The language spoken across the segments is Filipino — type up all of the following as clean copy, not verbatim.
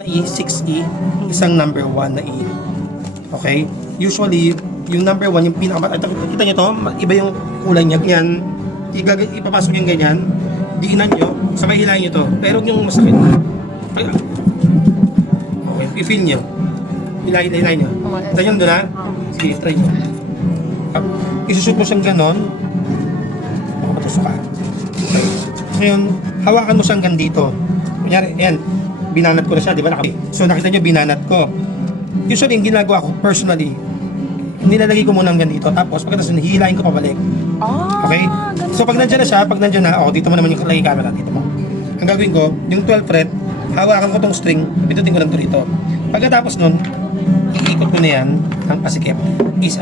E, 6E, isang number 1 na E. Okay? Usually, yung number 1, yung pinaka... Kita nyo to, iba yung kulay niya. Yan, ipapasok yung ganyan, diinan nyo, sabay hilahin nyo to. Pero yung masakit. Ay, okay, i-feel nyo. Hilahin nyo. Ganyan doon ha? Sige, try nyo. Isushoot mo siyang ganon, makapatusok ka. Okay. Ngayon, hawakan mo siyang dito. Kunyari, yan, binanat ko na siya, di ba? So nakita nyo, binanat ko. Usually, yung ginagawa ko, personally, nilalagay ko muna hanggang dito, tapos pagkatapos hihilahin ko pabalik. Okay? So pag nandiyan na siya, pag nandiyan na, dito mo naman yung lagay camera, dito mo. Ang gagawin ko, yung 12 fret, hawakan ko tong string, pindutin ko lang ito rito. Pagkatapos nun, iikot ko na yan, ang pasikip.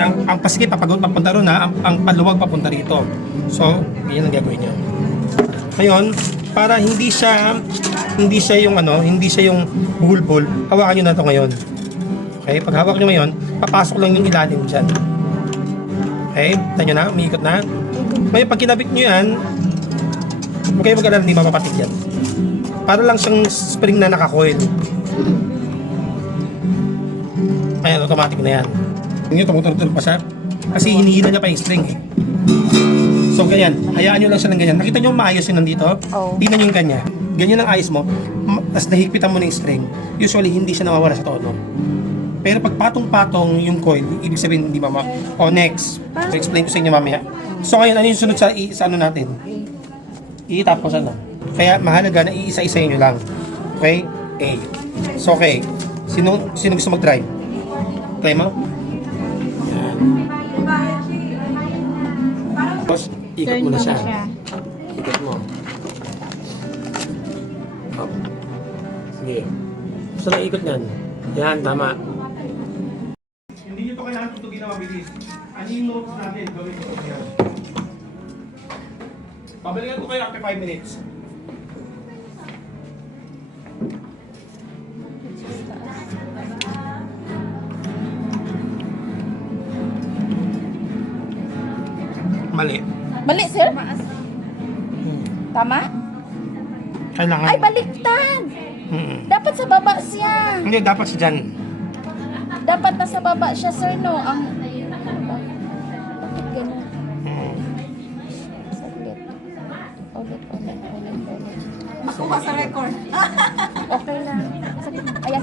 Ang pasikip, papunta ron na, ang paluwag papunta rito. So, yan ang gagawin nyo. Ngayon, para hindi siya yung bulbul, hawakan nyo na ito ngayon. Okay, pag hawak nyo ngayon, papasok lang yung ilalim dyan. Okay, kita nyo na, umiikot na. Ngayon, pag kinabit nyo yan, huwag kayo mag-alala, hindi mapapatik yan. Para lang siyang spring na naka-coil. Ayan, automatic na yan. Hindi nyo, tumutulog pa siya. Kasi hinihila niya pa yung string eh. So, ganyan. Hayaan nyo lang siya ng ganyan. Nakita nyo maayos yun nandito? Tingnan nyo yung kanya. Ganyan ang ayos mo. Tapos nahigpitan mo na yung string. Usually, hindi siya nawawala sa tono. Pero pag patong-patong yung coil, ibig sabihin hindi mama. Next. So, explain ko sa inyo mamaya. So, ngayon, ano yung sunod sa ano natin? Tapos ano? Kaya mahalaga na iisa-isayin nyo lang. Okay? A. So, okay. Sino gusto mag-try? Try mo? Yan. Tapos, ikot mo na siya. Ikot mo. Up. Sige. Gusto na ikot yan. Yan, tama. Hindi nyo ito kailangan tutugin na mabilis. Ano yung notes natin? Gawin ko yan. Pabalikan ko kayo after 5 minutes. Mali. Mali, sir? Tama? Kailangan. Ay, baliktad! Dapat sa baba siya. Hindi, dapat siya dyan. Dapat nasa baba siya, sir, no? Bakit gano'n? Saglit. Ulit. Makuha sa record. Okay lang. Saglit. Ayan.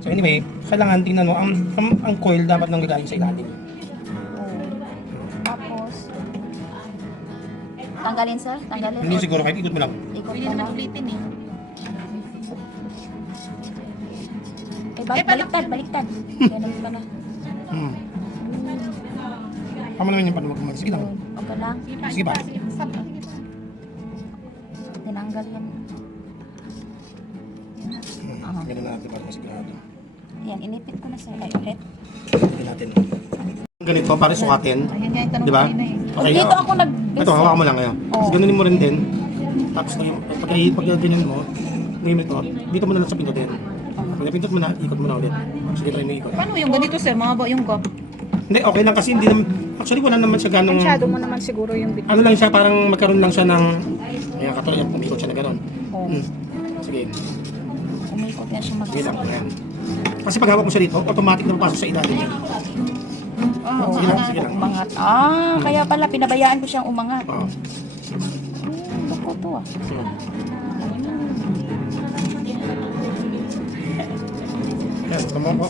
So anyway, kailangan tingnan mo, ang coil dapat nang gagaling sa ilalim. Tapos, tanggalin, sir? Tanggalin. Hindi siguro, kahit ikot mo lang. Ikot Pwede mo naman lang. ulitin eh. Baliktad. Ganun pa na. Tama naman yung panuwag. Sige lang. Okay lang. Sige pa. Tinanggal yan. Ganun na natin para masigurado. Yan, inipit ko na, sir. Ulit. Hindi natin. Ganito, para sukatin. Ayan nga yung tanong Di ba? kanina eh. Okay, Dito ako nag-base. ito, hawakan mo lang ngayon. Oo. Ganunin mo rin din. Tapos pag ganyan mo, ngayon ito, dito mo na lang sa pindutin. Pag napindot mo na, ikot mo na ulit. Sige, try mo ikot. Paano yung ganito, sir? Mga ba yung gap? Hindi, okay lang kasi hindi naman, actually wala naman siya ganong, Masyado mo naman siguro yung bit. ano lang siya, parang magkaroon lang siya ng, ayan, katulad yan, umikot siya na gano'n. Oo. Sige, Umikot yan siya sige lang, mag-isa. ayan. Kasi pag hawak mo siya dito, automatic na papasok sa ilalim yan. Sige lang. Umangat. Kaya pala, pinabayaan ko siyang umangat. Oo. Bako to ah. Ayan, tumoko.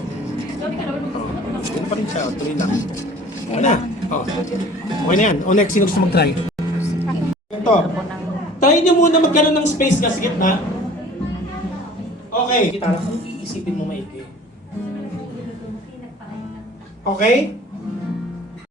Ano pa rin siya, tuloy lang. Ano na? Okay na yan. O next, sino gusto mag-try? Ito. Try nyo muna magkaroon ng space ka sa gitna. Okay. Kita na, iisipin mo maigi. Okay?